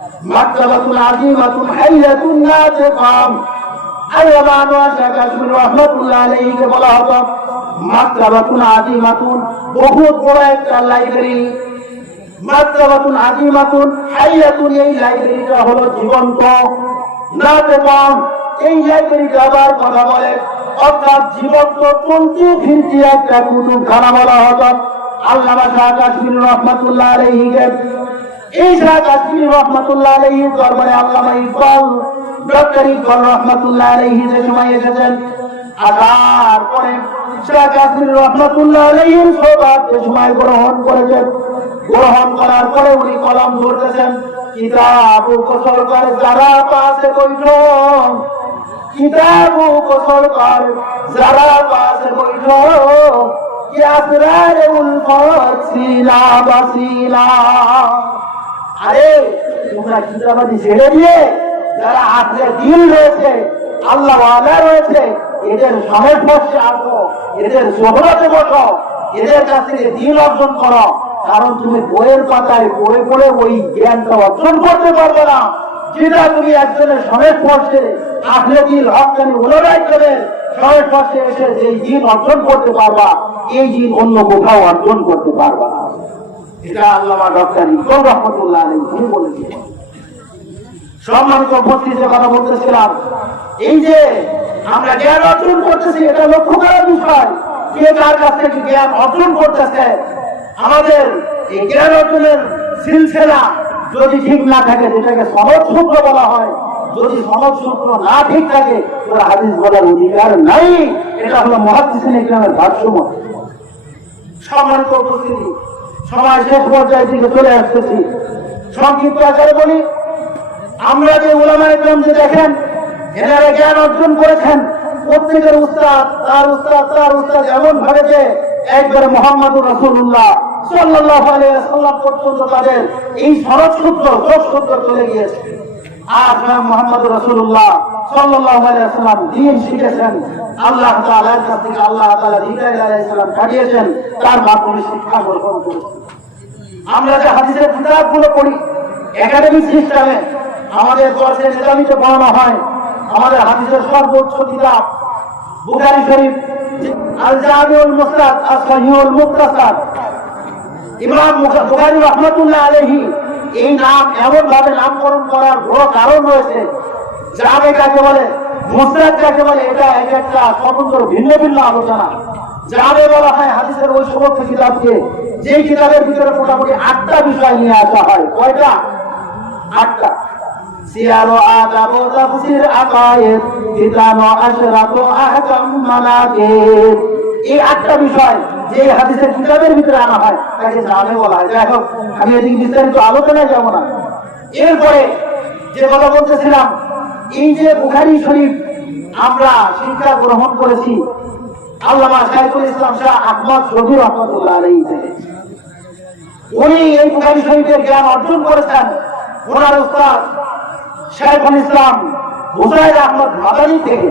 মাকতাবাতুন আযীমাতুন হাইয়াতুন লা তাকাম। আল্লামা আনোয়ার শাহ কাশমীর রাহমাতুল্লাহ আলাইহিকে বলা হতো মাকতাবাতুন আযীমাতুন, বহুত বড় একটা লাইব্রেরি। মাকতাবাতুন আযীমাতুন হাইয়াতুন, এই লাইব্রেরিটা হলো জীবন্ত। লা তাকাম, এই লাইব্রেরিটা আবার কথা বলে, অর্থাৎ জীবন্ত চলতি ফিরতি একটা কুতুবখানা বলা হতো। আল্লামা শাহ কাশমীর রাহমাতুল্লাহ আলাইহিকে, এই শাহ কাশমীর রাহমাতুল্লাহ আলাইহির দরবারে আল্লামা ইকবাল, ডক্টর ইকবাল রাহমাতুল্লাহ আলাইহি যে সময় এসেছেন, আসার পরে শাহ কাশমীর রাহমাতুল্লাহ আলাইহির সোহবত যে সময় গ্রহণ করেছেন, গ্রহণ করার পরে উনি কলম ধরতেছেন, কিতাবু গোসল করে যারা পাশে বৈঠো, কিতাবু গোসল কর যারা পাশে বৈঠো, কি আসরার উলফত সিলা বাসিলা। আরে তোমরা কিতাবাদি ছেড়ে দিয়ে যারা আখের দিল রয়েছে, আল্লাহ ওয়ালা রয়েছে, এদের সংস্পর্শে আসো, এদের সোহবতে বসো, এদের কাছ থেকে দিন অর্জন করো। কারণ তুমি বইয়ের পাতায় পড়ে পড়ে ওই জ্ঞানটা অর্জন করতে পারবে না, যেটা তুমি একজনের সংস্পর্শে আখের দিল হকানি ওলামায়ে কেরামের সংস্পর্শে এসে যে দিন অর্জন করতে পারবা, এই দিন অন্য কোথাও অর্জন করতে পারবা না। এটা আল্লামা ডক্টর ইকবাল রাহমাতুল্লাহ আলাইহি বলেছেন। সম্মানিত উপস্থিতির কথা বলতেছিলাম, এই যে আমরা জ্ঞান অর্জন করতেছি, এটা লক্ষ্য করার বিষয়, কে কার কাছ থেকে জ্ঞান অর্জন করতেছে। আমাদের এই জ্ঞান অর্জনের সিলসিলা যদি ঠিক না থাকে, যেটাকে সনদ সূত্র বলা হয়, যদি সনদ সূত্র না ঠিক থাকে, তাহলে হাদিস বলার অধিকার নাই। এটা হলো মুহাদ্দিসিনে ইকরামের ভাষ্যমত। সম্মানিত উপস্থিতি, সময় শেষ পর্যায়ে দিকে চলে আসতেছি। সংক্ষিপ্ত আকারে বলি, আমরা যে উলামায়ে কেরাম যে দেখেন, এনারা জ্ঞান অর্জন করেছেন, প্রত্যেকের উস্তাদ তার উস্তাদ তার উস্তাদ এমন ভাবে যে একবারে মুহাম্মদুর রাসূলুল্লাহ সাল্লাল্লাহু আলাইহি ওয়াসাল্লাম পর্যন্ত তাদের এই সনদ সূত্র যোগ সূত্র চলে গিয়েছে। আর মুহাম্মদুর রাসূলুল্লাহ সাল্লাল্লাহু আলাইহি ওয়াসাল্লাম দ্বীন শিখেছেন, আল্লাহ তাআলার কাছ থেকে আল্লাহ তাআলা জিবরাইল আলাইহিস সালাম পাঠিয়েছেন, তার মাধ্যমে শিক্ষা গ্রহণ করেছেন। আমরা যে হাদিসের কিতাবগুলো পড়ি একাডেমিক সিস্টেমে, আমাদের কোর্সে নিয়মিত পড়ানো হয়, আমাদের হাদিসের সর্বোচ্চ কিতাব বুখারী শরীফ, আল জামিউল মুসনাদ, আস সহিহুল মুখতাসার। ইমাম বুখারী রাহমাতুল্লাহ আলাইহি এই নাম এমন ভাবে নামকরণ করার বড় কারণ রয়েছে। জামে কাকে বলে, মুসনাদ কাকে বলে, এটা এক একটা স্বতন্ত্র ভিন্ন ভিন্ন আলোচনা। জামে বলা হয় হাদিসের ওই সমস্ত কিতাবকে, যেই কিতাবের ভিতরে মোটামুটি 8টা বিষয় নিয়ে আসা হয়। কয়টা? 8টা। সিয়ার ও আদাব ও তাফসীর আকায়েদ, বিধান ও আশরাত ও আহকাম মানাকিব, এই 8টা বিষয় যে হাদিসের কিতাবের ভিতরে আনা হয় তাকে জামে বলা হয়। যাই হোক, আমি এদিকে বিস্তারিত আলোচনায় যাব না। এরপরে যে কথা বলতেছিলাম, এই যে বুখারী শরীফ আমরা শিক্ষা গ্রহণ করেছি আল্লামা শাইখুল ইসলাম শাহ আহমদ শফী রাহমাতুল্লাহ আলাইহি থেকে। উনি এই বুখারী শরীফের জ্ঞান অর্জন করেছেন ওনার উস্তাদ শাইখুল ইসলাম হুসাইন আহমদ মাদানী থেকে।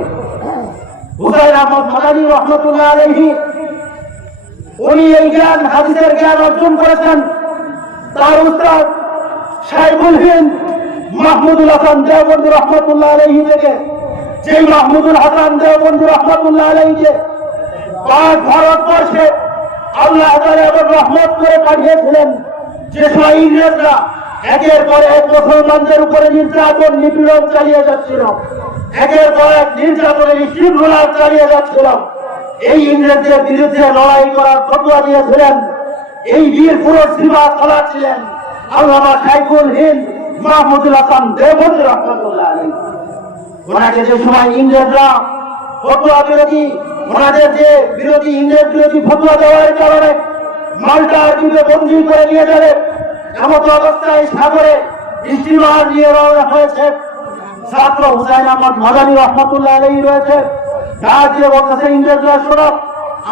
হুসাইন আহমদ মাদানী রাহমাতুল্লাহ আলাইহি উনি এই জ্ঞান, হাদিসের জ্ঞান অর্জন করেছেন তার উস্তাদ শাইখুল হিন্দ মাহমুদুল হাসান দেওবন্দি রাহমাতুল্লাহ আলাইহি থেকে। যেই মাহমুদুল হাসান দেওবন্দি রাহমাতুল্লাহ আলাইহিকে পাক ভারতবর্ষে আল্লাহ তাআলা এমন রহমত করে পাঠিয়েছিলেন, যে সময় ইংরেজরা একের পর এক মুসলমানদের উপরে নির্যাতন নিপীড়ন চালিয়ে যাচ্ছিল, একের পর এক নির্যাতনের শৃঙ্খলা চালিয়ে যাচ্ছিল, এই ইংরেজদের বিরুদ্ধে লড়াই করার ফতোয়া দিয়েছিলেন এই বীর পুরুষ সীমা চালাচ্ছিলেন আল্লামা শাইখুল হিন্দ মাহমুদুল হাসান দেওবন্দি রাহমাতুল্লাহ আলাইহি। ওনাকে যে সময় ইংরেজরা ফতোয়া বিরোধী, ওনাদের যে বিরোধী ইংরেজ বিরোধী ফতোয়া দেওয়ার কারণে মাল্টার দ্বীপে বন্দী করে নিয়ে যাবে, এমন অবস্থায় সাগরে স্টিমার নিয়ে রওনা হয়েছে। ছাত্র হুসাইন আহমদ মাদানী রাহমাতুল্লাহ আলাইহি রয়েছে, ডাক দিয়ে বলতেছে, ইংরেজরা শোনো,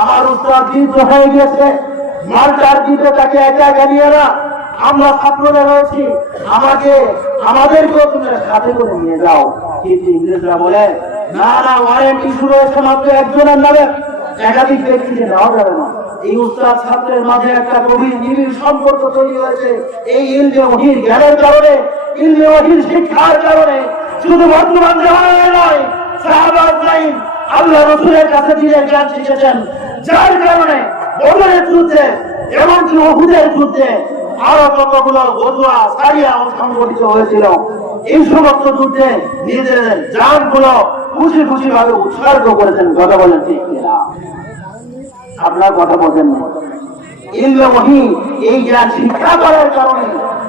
আমার উস্তাদ বিদ্ধ হয়ে গেছে, মাল্টার দ্বীপে তাকে একা একা নিয়ে না, আমরা ছাত্ররা রয়েছি, আমাদেরকেও তুমি সাথে করে নিয়ে যাও। কিন্তু ইংরেজরা বলে, না না, ওয়ারেন্ট ইস্যু রয়েছে মাত্র একজনের নামে, একাধিক ব্যক্তিকে নেওয়া যাবে না। এই উস্তাদ ছাত্রের মাঝে একটা গভীর নিবিড় সম্পর্ক তৈরি হয়েছে। এই ইলমে ওহীর জ্ঞানের কারণে ইলমে ওহীর শিক্ষার কারণে শুধু বর্তমান জামানায় নয়, সাহাবায়ে কেরাম আল্লাহ রাসূলের কাছে দিনের জ্ঞান শিখেছেন, যার কারণে বদরের যুদ্ধে এমনকি উহুদের যুদ্ধে আরো কতগুলো গজওয়া সারিয়া সংগঠিত হয়েছিল, এই সমস্ত যুদ্ধে নিজেদের জানগুলো খুশি খুশি ভাবে উৎসর্গ করেছেন। কথা বলেন ঠিক কিনা? আপনার কথা বলেন না। ইলমে ওহী এই জ্ঞান শিক্ষা করার কারণে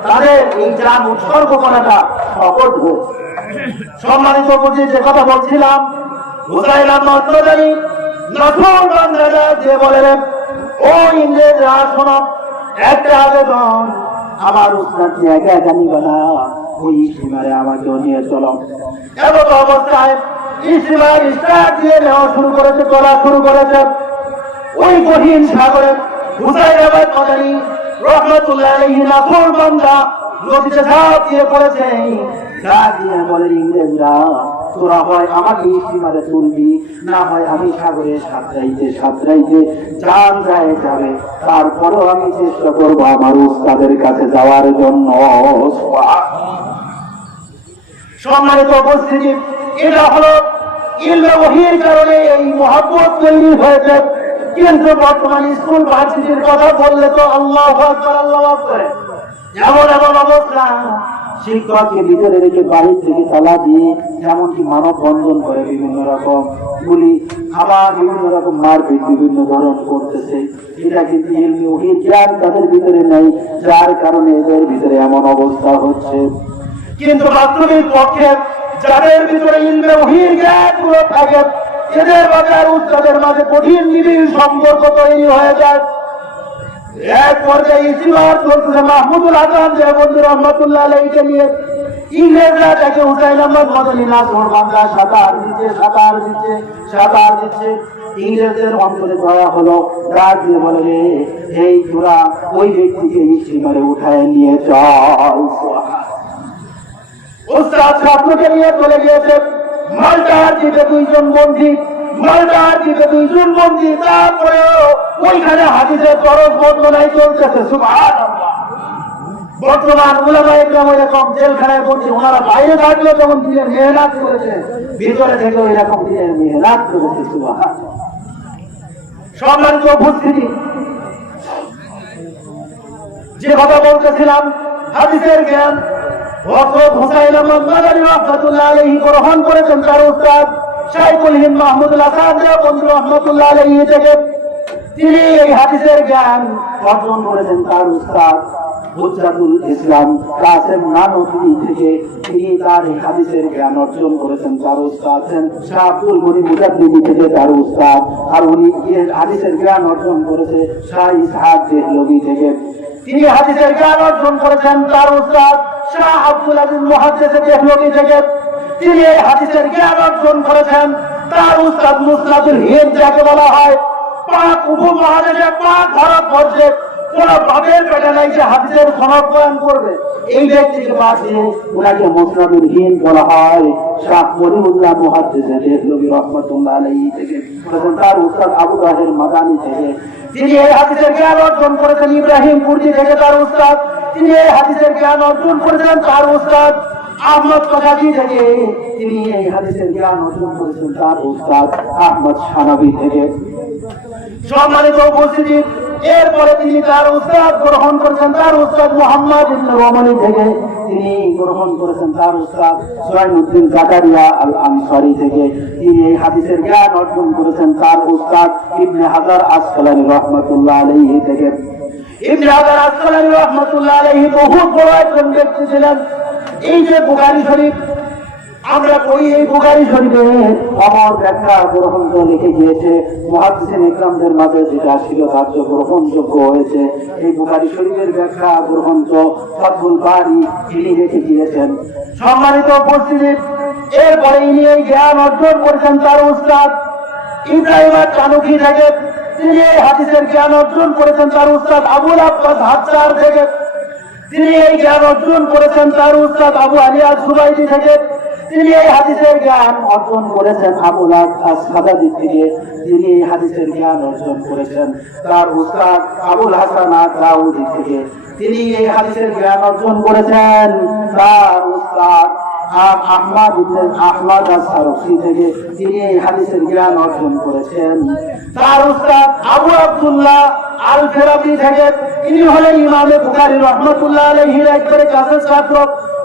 তাদের এই জ্ঞান উৎসর্গ করাটা সহজ হয়েছে। সম্মানিত বুঝি যে কথা বলছিলাম, হুসাইন আহমদ মাদানী নতুন বাংলাদেশ দিয়ে বলেন, ও ইংরেজরা শোনো, একটা আবেদন, আমার উস্তাদ একা একা নিবে না, ওই সীমারে আমাকে নিয়ে চলো। এমন অবস্থায় ইসলাম স্টার্ট দিয়ে নেওয়া শুরু করেছে, চলা শুরু করেছে ওই কঠিন সাগরে। হুসাইন আহমদ মাদানী রহমাতুল্লাহ আলাইহি নাফর বান্দা নদীতে ঝাঁপ দিয়ে পড়েছে। ডাক দিয়ে বলেন, ইংরেজরা তোরা হয় আমাকে সীমারে তুলবি, না হয় আমি সাগরে সাঁতরাইতে সাঁতরাইতে জান যায় যাবে, তারপরেও আমি চেষ্টা করবো আমার উস্তাদের কাছে যাওয়ার জন্য। সম্মানিত উপস্থিতি, এটা হলো ইলমে ওহীর কারণে এই মহব্বত তৈরি হয়েছে। কিন্তু বর্তমান স্কুল ভার্সিটির কথা বললে তো আল্লাহু আকবার আল্লাহু আকবার, এমন এমন অবস্থা, শিক্ষককে ভিতরে রেখে বাড়ির থেকে তালা দিয়ে এমনকি মানব বন্ধন করে বিভিন্ন রকম গুলি, আবার বিভিন্ন রকম মারপিট বিভিন্ন ধরন করতেছে। এটা কিন্তু ইলমে ওহীর জ্ঞান তাদের ভিতরে নেই, যার কারণে এদের ভিতরে এমন অবস্থা হচ্ছে। কিন্তু বাস্তবিক পক্ষে যাদের ভিতরে ইলমে ওহীর জ্ঞান গুলো থাকে, এদের মাঝে আর উস্তাদের মাঝে কঠিন নিবিড় সম্পর্ক তৈরি হয়ে যায়। এক পর্যায়ে ইসলাম চলতেছে, মাহমুদুল হাসান দেওবন্দি রহমাতুল্লাহ আলাইহিকে নিয়ে ইংরেজরা তাকে হুসাইন আহমদ মাদানী নাছোড় বান্দা সাঁতার দিচ্ছে সাঁতার দিচ্ছে সাঁতার দিচ্ছে। ইংরেজদের অন্তরে দয়া হলো, ডাক দিয়ে বলে, এই তোরা ওই ব্যক্তিকে স্টিমারে উঠায় নিয়ে চল। উস্তাদ ছাত্রকে নিয়ে চলে গিয়েছে মাল্টার দ্বীপে দুইজন বন্দী, মাল্টার দ্বীপে দুইজন বন্দী, তারপরেও ওইখানে হাদিসের তরফ বর্ণনায় চলতেছে। সুবহানাল্লাহ। বর্তমান উলামায়ে কেরাম এরকম জেলখানায় বন্দী, ওনারা বাইরে থাকলে যেমন দিনের মেহনত করেছে, ভিতরে থেকে এরকম দিনের মেহনত করেছে। সুবহানাল্লাহ। সম্মানিত উপস্থিতি, যে কথা বলতেছিলাম হাদিসের জ্ঞান হযরত হুসাইন আহমদ মাদানী রাহমাতুল্লাহ আলাইহি গ্রহণ করেছেন তার উস্তাদ শাইখুল হিন্দ মাহমুদুল হাসান দেওবন্দি রাহমাতুল্লাহ আলাইহি থেকে। তিনি এই হাদিসের জ্ঞান অর্জন করেছেন তার উস্তাদ হুজ্জাতুল ইসলাম কাসেম নানভী থেকে। তিনি তার এই হাদিসের জ্ঞান অর্জন করেছেন তার উস্তাদ শাহ আব্দুল গনি মুজাদ্দিদি থেকে তার উস্তাদ। আর উনি হাদিসের জ্ঞান অর্জন করেছে শাহ ইসহাক দেহলভী থেকে। তিনি হাদিসের জ্ঞান অর্জন করেছেন তার উস্তাদ শাহ আব্দুল আজিজ মুহাদ্দিস দেহলভী থেকে। তিনি এই হাদিসের জ্ঞান অর্জন করেছেন তার উস্তাদ মুসনাদুল হিন্দ, যাকে বলা হয় পাক উপমহাদেশে পাক ভারতবর্ষে কোন বাপের পেটে নাই যে হাদিসের সনদ বয়ান করবে, এই ব্যক্তিকে বাদ দিয়ে ওনাকে মুসনাদুল হিন্দ বলা হয়। শাহ ওলিউল্লাহ মুহাদ্দিস দেহলভী রাহমাতুল্লাহ আলাইহি থেকে, তার উস্তাদ আবু তাহের মাদানী থেকে। তিনি এই হাদিসের জ্ঞান অর্জন করেছেন ইব্রাহিম কুরদি থেকে তার উস্তাদ। তিনি এই হাদিসের জ্ঞান অর্জন করেছেন তার উস্তাদ আহমদ কাজাদি থেকে। তিনি এই হাদিসের জ্ঞান অর্জন করেছেন তার উস্তাদ আহমদ শানবী থেকে। সম্মানিত উপস্থিতি, এরপরে তিনি তার উস্তাদ গ্রহণ করেছেন তার উস্তাদ মুহাম্মদ ইবনে রমানি থেকে। তিনি গ্রহণ করেছেন তার উস্তাদ সুলাইমউদ্দিন জাকারিয়া আল আনসারী থেকে। তিনি এই হাদিসের জ্ঞান অর্জন করেছেন তার উস্তাদ ইবনে হাজার আসকালানী রাহমাতুল্লাহ আলাইহি থেকে। ইবনে হাজার আসকালানী রাহমাতুল্লাহ আলাইহি বহুত বড় একজন ব্যক্তি ছিলেন। এই যে বুখারী শরীফ আমরা পড়ি, এই বুখারী শরীফে অমর ব্যাখ্যা গ্রহণ লিখে গিয়েছে মুহাদ্দিসিন ইকরামদের মাঝে যেটা ছিল তার গ্রহণযোগ্য হয়েছে। এই বুখারী শরীফের ব্যাখ্যা গ্রহণ ফাতহুল বারী তিনি লিখে গিয়েছেন। সম্মানিত উপস্থিতি, এরপরে ইনি এই জ্ঞান অর্জন করেছেন তার উস্তাদ ইব্রাহিম চানুকি থেকে। তিনি এই হাদিসের জ্ঞান অর্জন করেছেন তার উস্তাদ আবুল আব্বাস হাজ্জার থেকে। তিনি এই জ্ঞান অর্জন করেছেন তার উস্তাদ আবু আলিয়া সুবাইদি থেকে। তিনি এই হাদিসের জ্ঞান অর্জন করেছেন আবুল আসাদাদি থেকে। তিনি এই হাদিসের জ্ঞান অর্জন করেছেন তার উস্তাদ আবুল হাসান আদ-দাউদি থেকে। তিনি এই হাদিসের জ্ঞান অর্জন করেছেন তার উস্তাদ আহমদ আস-সারুসি থেকে। তিনি এই হাদিসের জ্ঞান অর্জন করেছেন তার উস্তাদ আবু আব্দুল্লাহ আল-ফিরাবি থেকে। তিনি হলেন ইমাম বুখারী রাহমাতুল্লাহ আলাইহির একবারে কাছের ছাত্র।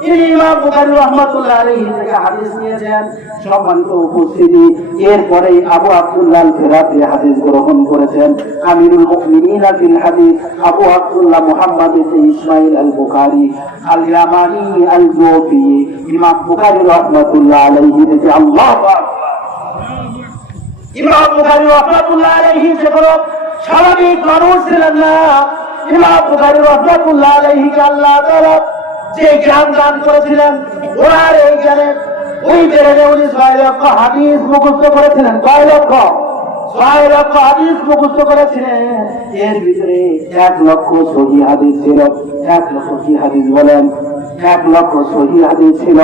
তিনি ইমাম বুখারী রাহমাতুল্লাহ আলাইহি থেকে হাদিস নিয়েছেন। সম্মানিত উপস্থিতি, এরপরে আবু আব্দুল্লাহ আল-ফিরাবি হাদিস গ্রহণ করেছেন আমিরুল মুমিনিন ফিল হাদিস আবু আব্দুল্লাহ মুহাম্মদ ইবনে ইসমাঈল আল-বুখারী আল-ইয়ামানি আল-জুফি। ইমাম বুখারী রাহমাতুল্লাহ আলাইহি থেকে। আল্লাহু আকবার। ইমাম বুখারী রাহমাতুল্লাহ আলাইহি যে কোনো স্বাভাবিক মানুষ ছিলেন না। ইমাম বুখারী রাহমাতুল্লাহ আলাইহিকে আল্লাহ তাআলা যে জ্ঞান দান করেছিলেন, ওনার এই জ্ঞানের ওই বেড়ে উনি 6 লক্ষ হাদিস মুখস্থ করেছিলেন। 6 লক্ষ হাদিস মুখস্থ করেছিলেন। এর ভিতরে 1 লক্ষ সহিহ হাদিস ছিল। 1 লক্ষ কি হাদিস বলেন? 1 লক্ষ সহিহ হাদিস ছিল।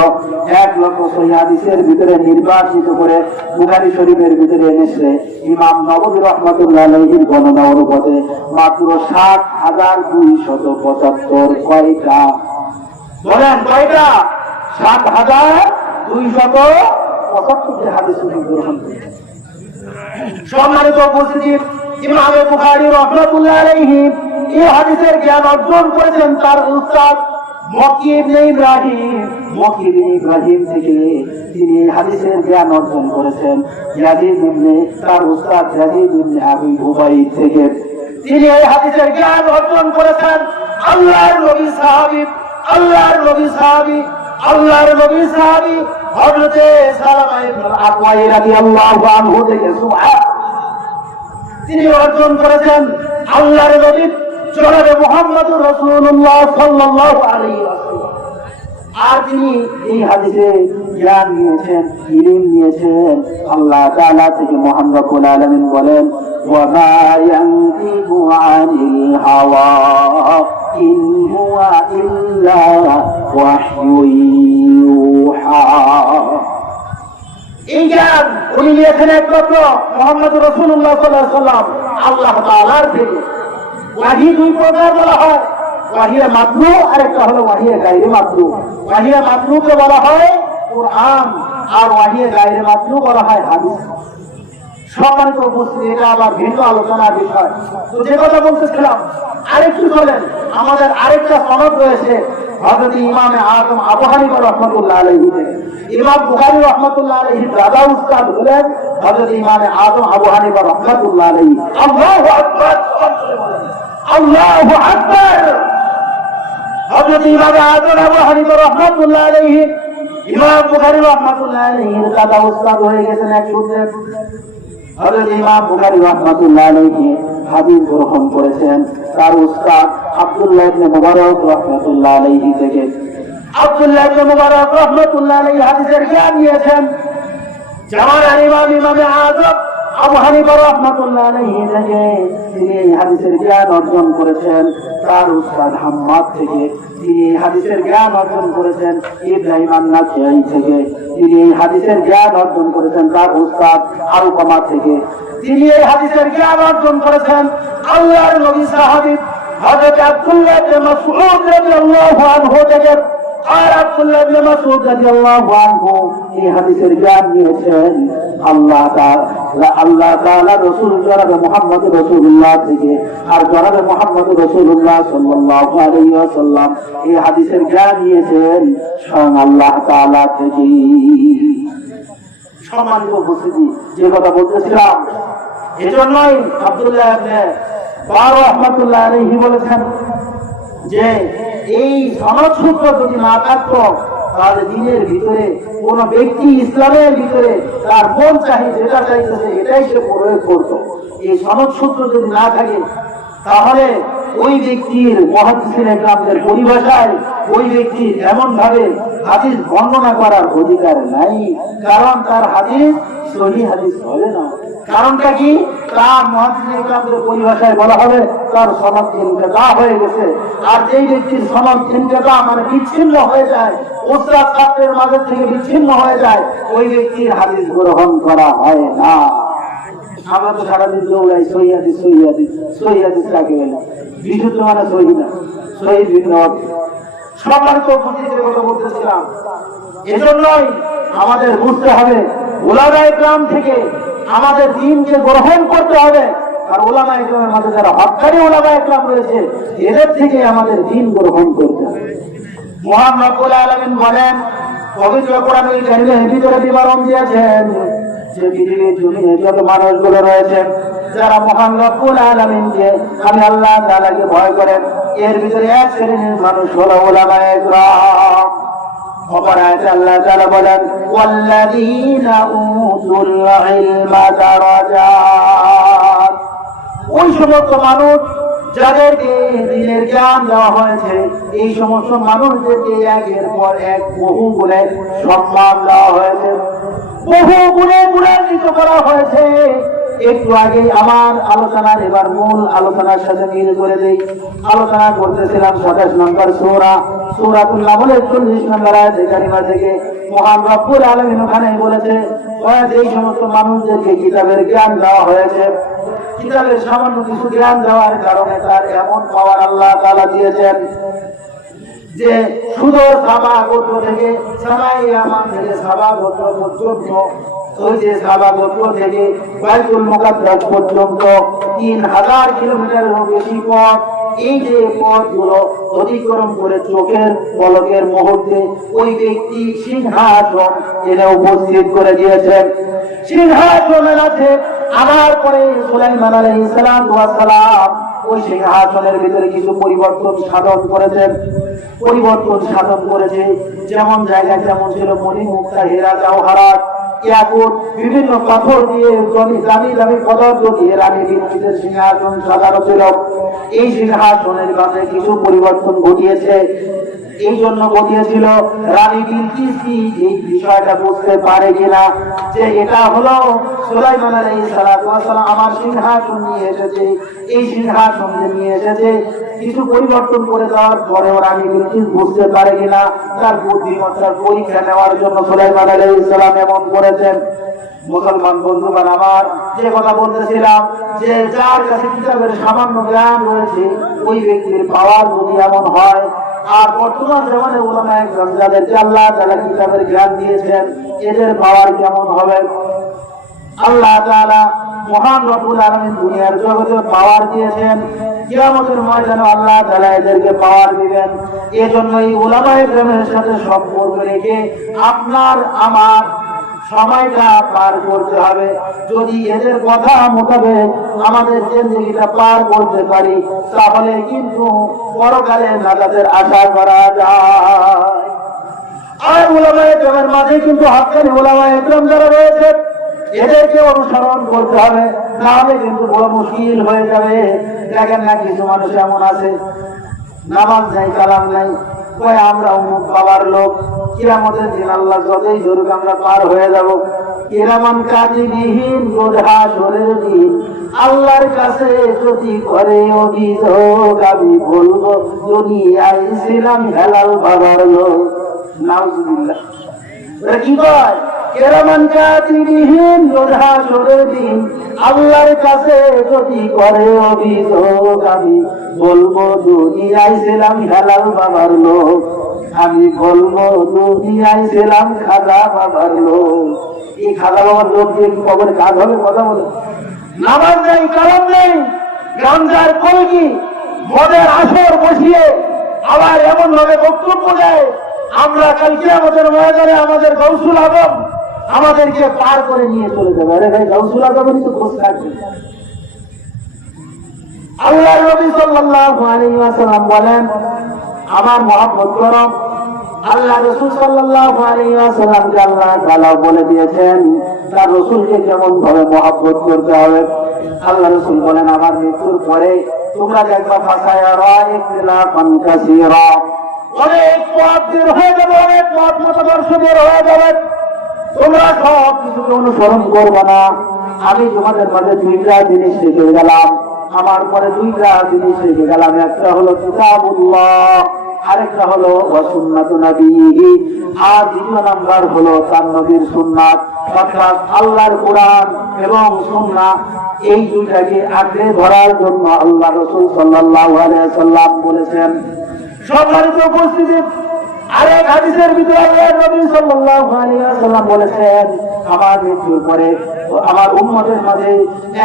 1 লক্ষ সহিহ হাদিসের ভিতরে নির্বাচিত করে বুখারী শরীফের ভিতরে এনেছে ইমাম নববী রাহমাতুল্লাহ আলাইহির গণনা অনুপাতে মাত্র 7,275 কয়টা বলেন? কয়টা? 7,275 হাদিস গ্রহণ করেছেন। সম্মানিত উপস্থিতি, ইমাম বুখারী রাহমাতুল্লাহ আলাইহি এই হাদিসের জ্ঞান অর্জন করেছেন তার উস্তাদ মক্কি ইবনে ইব্রাহিম থেকে। তিনি হাদিসের জ্ঞান অর্জন করেছেন ইয়াজিদ ইবনে তার উস্তাদ ইয়াজিদ ইবনে আবি উবাইদ থেকে। তিনি এই হাদিসের জ্ঞান অর্জন করেছেন আল্লাহর নবী সাহাবী হযরতে সালামা ইবনে আকওয়া রাদিয়াল্লাহু আনহু থেকে। সুবহানাল্লাহ। তিনি অর্জন করেছেন আল্লাহর নবী জনাবে মুহাম্মদুর রাসূলুল্লাহ সাল্লাল্লাহু আলাইহি ওয়াসাল্লাম। আর তিনি এই হাদিসে জ্ঞান নিয়েছেন, ইলম নিয়েছেন আল্লাহ তাআলা থেকে। মহান রব্বুল আলামিন বলেন, ওয়া মা ইয়ানতিকু আনিল হাওয়া ইন হুয়া ইল্লা ওয়াহয়ুন ইউহা। এই জ্ঞান উনি নিয়েছেন একমাত্র মুহাম্মদুর রাসূলুল্লাহ সাল্লাল্লাহু আলাইহি ওয়াসাল্লাম আল্লাহ তাআলার থেকে। ওয়াহী দুই প্রকার বলা হয়, ওয়াহিয়ে মাতলু আর একটা হলো ওয়াহিয়ে গায়রে মাতলু। ওয়াহিয়ে মাতলুকে বলা হয় কুরআন আর ওয়াহিয়ে গায়রে মাতলু বলা হয় হাদিস। সম্মানিত উপস্থিতি, এটা আবার ভিন্ন আলোচনার বিষয়। তো যে কথা বলতেছিলাম, আরেকটু বলেন, আমাদের আরেকটা সনদ রয়েছে হযরত ইমামে আযম আবু হানিফা রাহমাতুল্লাহ আলাইহি থেকে। ইমাম বুখারী রাহমাতুল্লাহ আলাইহি দাদা উস্তাদ হলেন হযরত ইমামে আযম আবু হানিফা রাহমাতুল্লাহ আলাইহি। আল্লাহু আকবার, আল্লাহু আকবার। হযরত ইমামে আযম আবু হানিফা রাহমাতুল্লাহ আলাইহি ইমাম বুখারী রাহমাতুল্লাহ আলাইহি দাদা উস্তাদ হয়ে গেছেন এক সূত্রে। হযরত ইমাম বুখারী রাহমাতুল্লাহ আলাইহি হাদিস গ্রহণ করেছেন তার উস্তাদ আব্দুল্লাহ ইবনে মুবারক রাহমাতুল্লাহ আলাইহি থেকে। আব্দুল্লাহ ইবনে মুবারক রাহমাতুল্লাহ আলাইহি হাদিসের জ্ঞান নিয়েছেন জামানার ইমামে আযম আবু হানিফা রাহমাতুল্লাহ আলাইহি থেকে। তিনি এই হাদিসের জ্ঞান অর্জন করেছেন তার উস্তাদ হাম্মাদ থেকে। তিনি এই হাদিসের জ্ঞান অর্জন করেছেন ইব্রাহিম আন-নাখাই থেকে। তিনি এই হাদিসের জ্ঞান অর্জন করেছেন তার উস্তাদ আলকামা থেকে। তিনি এই হাদিসের জ্ঞান অর্জন করেছেন আল্লাহর নবী সাহাবী হযরত আব্দুল্লাহ ইবনে মাসউদ রাদিয়াল্লাহু আনহু থেকে। আর আব্দুল্লাহ ইবনে মাসউদ রাদিয়াল্লাহু আনহু এই হাদিসের জ্ঞান নিয়েছেন আল্লাহ তাআলা রাসূল জনাবে মুহাম্মদ রাসূলুল্লাহ থেকে। আর জনাবে মুহাম্মদ রাসূলুল্লাহ সাল্লাল্লাহু আলাইহি ওয়াসাল্লাম এই হাদিসের জ্ঞান নিয়েছেন স্বয়ং আল্লাহ তাআলা থেকে। সম্মানিত উপস্থিতি, যে কথা বলতেছিলাম, এজন্যই আব্দুল্লাহ ইবনে মুবারক রাহমাতুল্লাহ আলাইহি বলেছেন যে এই সনদ সূত্র যদি না থাকতো তাহলে দিনের ভিতরে কোন ব্যক্তি ইসলামের ভিতরে তার মন চাহে যেটা চাইতেছে এটাই সে প্রয়োগ করতো। এই সনদ সূত্র যদি না থাকে তাহলে ওই ব্যক্তির মুহাদ্দিসিন ইকরামদের পরিভাষায় ওই ব্যক্তি এমন ভাবে হাদিস বর্ণনা করার অধিকার নাই, কারণ তার হাদিস সহিহ হাদিস হবে না। কারণটা কি? তার মুহাদ্দিসিন ইকরামদের পরিভাষায় বলা হবে তার সনদ ইনকিতা হয়ে গেছে। আর যেই ব্যক্তির সনদ ইনকিতা মানে বিচ্ছিন্ন হয়ে যায়, উস্তাদ ছাত্রের মাঝে থেকে বিচ্ছিন্ন হয়ে যায়, ওই ব্যক্তির হাদিস গ্রহণ করা হয় না। আমরা তো সারাদিন দৌড়াই সহিহ হাদিস, সহিহ হাদিস, সহিহ হাদিস কাকে বলে? বিশুদ্ধ মানে সহিহ না, সহিহ ভিন্ন অর্থ। সম্মানিত উপস্থিতির কথা বলতেছিলাম, এজন্যই আমাদের বুঝতে হবে উলামায়ে কেরাম থেকে আমাদের দ্বীনকে গ্রহণ করতে হবে। আর উলামায়ে কেরামের মাঝে যারা হক্কানি উলামায়ে কেরাম রয়েছে, এদের থেকে আমাদের দ্বীন গ্রহণ করতে হবে। মহান রব্বুল আলামিন বলেন, পবিত্র কোরআনুল কারীমের ভিতরে বিবরণ দিয়েছেন যে পৃথিবীর জমিনে যত মানুষগুলো রয়েছে যারা মহান রব্বুল আলামিনকে আমি আল্লাহ তাআলাকে ভয় করেন, এর ভিতরে এক শ্রেণীর মানুষ হলো উলামায়ে কেরাম। অপর আয়াতে আল্লাহ তাআলা বলেন, ওয়াল্লাযীনা উতুল ইলমা দারাজাত। ওই সমস্ত মানুষ যাদেরকে দ্বীনের জ্ঞান দেওয়া হয়েছে, এই সমস্ত মানুষদেরকে একের পর এক বহু গুণে সম্মান দেওয়া হয়েছে, বহু গুণে গুণান্বিত করা হয়েছে। একটু আগে আমার আলোচনার এবার মূল আলোচনার সাথে মিল করে দেই। আলোচনা করতেছিলাম 27 নম্বর সূরা, সূরাতুল নামলের 40 নম্বর আয়াত কারিমা থেকে মহান রব্বুল আলামিন ওখানে বলেছে, এই সমস্ত মানুষদেরকে কিতাবের জ্ঞান দেওয়া হয়েছে, কিতাবের সামান্য কিছু জ্ঞান দেওয়ার কারণে তার এমন পাওয়ার আল্লাহ তাআলা দিয়েছেন যে শুধু সাবা গোত্র থেকে সামাইয়ামান থেকে সাবা গোত্র পর্যন্ত, ওই যে সাবা গোত্র থেকে বাইতুল মুকাদ্দাস পর্যন্ত 3000 কিলোমিটারেরও বেশি পথ, এই যে পথগুলো অতিক্রম করে চোখের পলকের মুহূর্তে ওই ব্যক্তি সিংহাসন এনে উপস্থিত করে দিয়েছেন। সিংহাসনের আছে আমার পরে সুলাইমান আলাইহিস সালাম ওই সিংহাসনের ভিতরে কিছু পরিবর্তন সাধন করেছেন, পরিবর্তন সাধন করেছে। যেমন জায়গায় যেমন ছিল মণি মুক্তা হীরা জওহরাত ইয়াকুত বিভিন্ন পাথর দিয়ে দামি দামি পদার্থ দিয়ে রানী বিলকিসের সিংহাসন সাজানো ছিল। এই সিংহাসনের কাছে কিছু পরিবর্তন ঘটিয়েছে। এই জন্য ঘটিয়েছিল রানী বিলকিস কি এই বিষয়টা বুঝতে পারে কিনা যে এটা হলো সুলাইমান আলাইহিস সালাম আমার সিংহাসন নিয়ে এসেছে, এই সিংহাসন নিয়ে এসেছে। কিছু পরিবর্তন করে দেওয়ার পরেও রানী বিলকিস বুঝতে পারে কিনা তার বুদ্ধিমত্তার পরীক্ষা নেওয়ার জন্য সুলাইমান আলাইহিস সালাম এমন করেছেন। মুসলমান বন্ধুগণ আমার, যে কথা বলতেছিলাম যে যার কাছে কিতাবের সামান্য জ্ঞান রয়েছে ওই ব্যক্তির পাওয়ার যদি এমন হয়, আর বর্তমান জমানে উলামায়ে কেরাম যাদেরকে আল্লাহ তাআলা কিতাবের জ্ঞান দিয়েছেন এদের পাওয়ার কেমন হবে? আল্লাহ তাআলা মহান রব্বুল আলামিন দুনিয়ার জগতে পাওয়ার দিয়েছেন, কিয়ামতের ময়দানে আল্লাহ তাআলা এদেরকে পাওয়ার দিবেন। এজন্যই উলামায়ে কেরামের সাথে সম্পর্ক রেখে আপনার আমার সময়টা পার করতে হবে। যদি এদের কথা মোতাবেক আমাদের জিন্দেগিটা পার করতে পারি তাহলে কিন্তু পরকালে নাজাতের আশা করা যায়। আর উলামায়ে কেরামের মাঝে কিন্তু হক্কানি উলামায়ে কেরাম যারা রয়েছে এদেরকে অনুসরণ করতে হবে, নাহলে কিন্তু বড় মুশকিল হয়ে যাবে। দেখেন না কিছু মানুষ এমন আছে নামাজ নাই কালাম নাই, কয় আমরা অমুক বাবার লোক, কিয়ামতের দিন আল্লাহ যতই ধরুক আমরা পার হয়ে যাব। কিরামান কাতিবিন হাসরের দিন আল্লাহর কাছে যদি করে অভিযোগ আমি বলবো দুনিয়ায় ছিলাম হেলাল বাবার লোক। নাউজুবিল্লাহ। কি কয়? কিরামান কাতিবিন হাসরের দিন আল্লাহর কাছে যদি করে অভিযোগ আমি বলবো দুনিয়ায় ছিলাম হেলাল বাবার লোক, আমি বলবো দুনিয়ায় ছিলাম খাজা বাবার লোক। এই খাজা বাবার লোক দিয়ে কি কবরে কাজ হবে? কথা বলে নামাজ নেই কালাম নেই, গাঞ্জার কলকি মদের আসর বসিয়ে আবার এমন ভাবে বক্তব্য দেয় আমরা কাল কিয়ামতের ময়দানে আমাদের গাউসুল আজম আমাদেরকে পার করে নিয়ে চলে যাবে। আরে ভাই, গাউসুল আজমেরই তো খোঁজ থাকবে। আল্লাহর নবী সাল্লাল্লাহু আলাইহি ওয়াসাল্লাম বলেন, আমার মহব্বত করো, আল্লাহ রাসূল সাল্লাল্লাহু আলাইহি ওয়াসাল্লামকে আল্লাহ তাআলা বলে দিয়েছেন তার রাসূলকে কেমন ভাবে মহব্বত করতে হবে। আল্লাহ রাসূল বলেন আমার মৃত্যুর পরে তোমরা দেখবা ফাসায়ারা ইখতিলাফান কাসীরা, অনেক পথ বের হয়ে যাবে, অনেক পথ মতাদর্শ বের হয়ে যাবে, তোমরা সব কিছুকে অনুসরণ করবে না। আমি তোমাদের মাঝে দুইটা জিনিস রেখে গেলাম, আমার পরে দুইটা জিনিস রেখে গেলাম, একটা হলো কিতাবুল্লাহ, আরেকটা হলো সুন্নাতুন নবীহি, আর দ্বিতীয় নাম্বার হলো তার নবীর সুন্নাত, অর্থাৎ আল্লাহর কোরআন এবং সুন্নাত। এই দুইটাকে আঁকড়ে ধরার জন্য আল্লাহ রাসূল সাল্লাল্লাহু আলাইহি ওয়াসাল্লাম বলেছেন। সম্মানিত উপস্থিতি, আরেক হাদিসের ভিতরে আল্লাহর নবী সাল্লাল্লাহু আলাইহি ওয়াসাল্লাম বলেছেন আমার মৃত্যুর পরে আমার উম্মতের মাঝে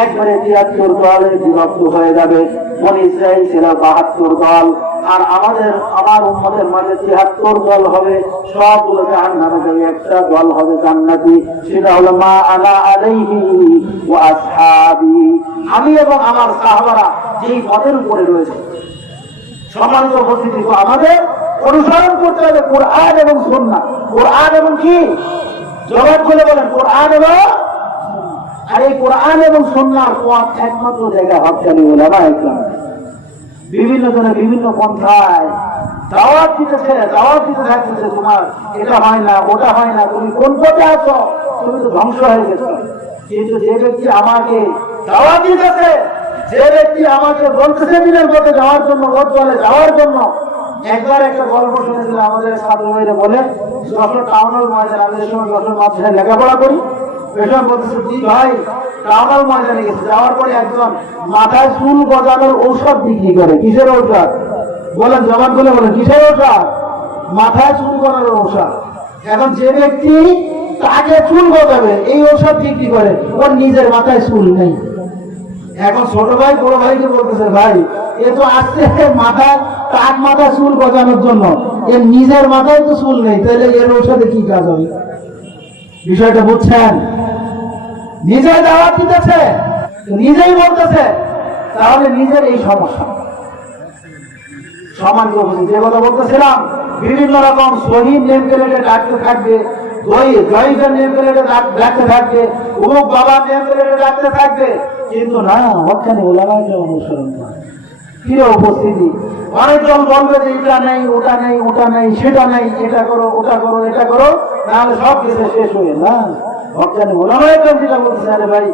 একবারে ৭৩ দলে বিভক্ত হয়ে যাবে। বনি ইসরাঈল ছিল ৭২ দল, আর আমার উম্মতের মাঝে ৭৩ দল হবে, সবগুলো জাহান্নামে যাবে, একটা দল হবে জান্নাতি, সেটা হলো মা আনা আলাইহি ওয়া আসহাবি, আমি এবং আমার সাহাবারা যেই পথের উপরে রয়েছে। সম্মানিত উপস্থিতি, আমাদের অনুসরণ করতে হবে কোরআন এবং সুন্নাহ। কোরআন এবং কি? জবাব করে বলেন কোরআন এবং, আর এই কোরআন এবং সুন্নাহর পথ একমাত্র জায়গা হককারী ওলামা ইকরাম বিভিন্ন জনে বিভিন্ন পন্থায় দাওয়াত দিতে থাকতেছে, তোমার এটা হয় না, ওটা হয় না, তুমি কোন পথে আছো, তুমি তো ধ্বংস হয়ে গেছো। কিন্তু যে ব্যক্তি আমাকে দাওয়াত দিতেছে, যে ব্যক্তি আমাকে বলতেছে দিনের পথে যাওয়ার জন্য, ওর দলে যাওয়ার জন্য, একবার একটা গল্প শুনেছিলাম আমাদের ছাত্র ভাইরা বলে, যশোর টাউনাল ময়দান, আমি সময় যশোর মাদ্রাসায় লেখাপড়া করি, ওই সময় বলতেছে জি ভাই টাউনাল ময়দানে গেছে, যাওয়ার পরে একজন মাথায় চুল গজানোর ঔষধ বিক্রি করে। কিসের ঔষধ বলেন? জবান বলে বলেন কিসের ঔষধ? মাথায় চুল গজানোর ঔষধ। এখন যে ব্যক্তি তাকে চুল গজাবে এই ঔষধ বিক্রি করে, ওর নিজের মাথায় চুল নেই। এখন ছোট ভাই বড় ভাইকে বলতেছে ভাই এ তো আসছে মাথা চুল গজানোর জন্য, এর নিজের মাথায় তো চুল নেই, তাহলে এর ঔষধে কি কাজ হবে? বিষয়টা বুঝছেন? নিজে দাওয়াত দিতেছে, নিজেই বলতেছে, তাহলে নিজের এই সমস্যা। সমান যে কথা বলতেছিলাম, বিভিন্ন রকম শহীদ নেম প্লেটে ডাকতে থাকবে, জয়ীদের নেম প্লেটে ডাকতে থাকবে, অমুক বাবার নেম প্লেটে ডাকতে থাকবে, কিন্তু না ওখানে ওলামাকে অনুসরণ করে। প্রিয় উপস্থিতি, অনেকজন বলবে যে এটা নেই, ওটা নেই, ওটা নেই, সেটা নেই, এটা করো, ওটা করো, এটা করো, নাহলে সব কিছু শেষ হয়ে না। ওখানে ওলামাকে যেটা বলতেছে, আরে ভাই